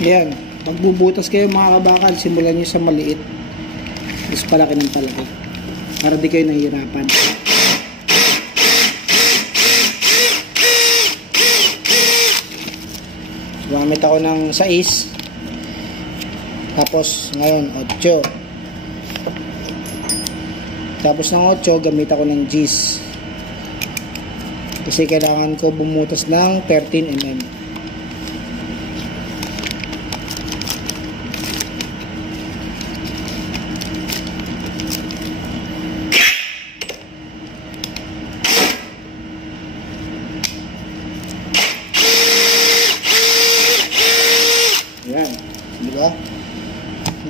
Ayan. Pagbubutas kayo mga kabakal, simulan nyo sa maliit. Tapos palaki ng palaki. Para di kayo nahihirapan. Gumamit ako ng 6. Tapos ngayon 8. Tapos ng 8, gamit ako ng G's. Kasi kailangan ko bumutas ng 13 mm. Ayan, di ba?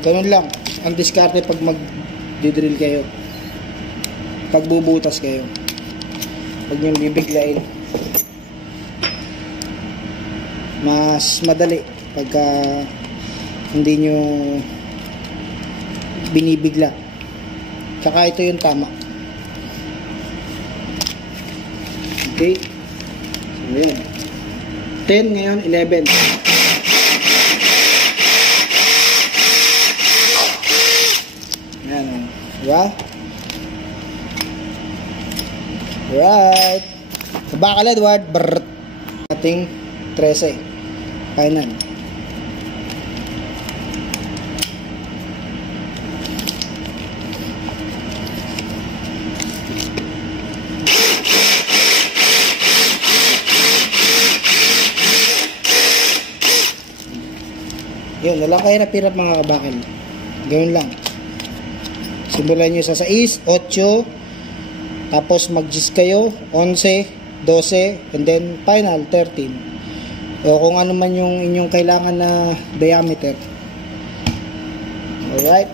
Ganun lang ang diskarte pag mag-drill kayo. Pagbubutas kayo. Huwag niyong bibiglain. Mas madali pagka hindi nyo binibigla. Tsaka ito yung tama. Okay. So, ayan. 10 ngayon, 11. Ayan. Diba? Right. Kabakal Edward. Brrrt. Ating 13. Final. Yun, wala kayo napirap mga kabakal. Gawin lang. Simulan nyo sa 6, 8, tapos mag-gis kayo, 11, 12, and then final, 13. O kung ano man yung inyong kailangan na diameter. Alright.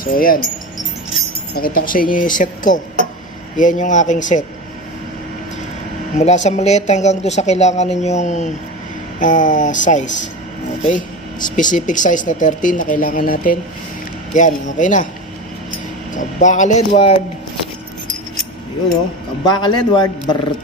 So, yan. Pakita ko sa inyo yung set ko. Yan yung aking set. Mula sa maliit hanggang doon sa kailangan ninyong size. Okay? Specific size na 13 na kailangan natin. Yan, okay na. Kabakal Edward. Yun o. Kabakal Edward. Brrrt.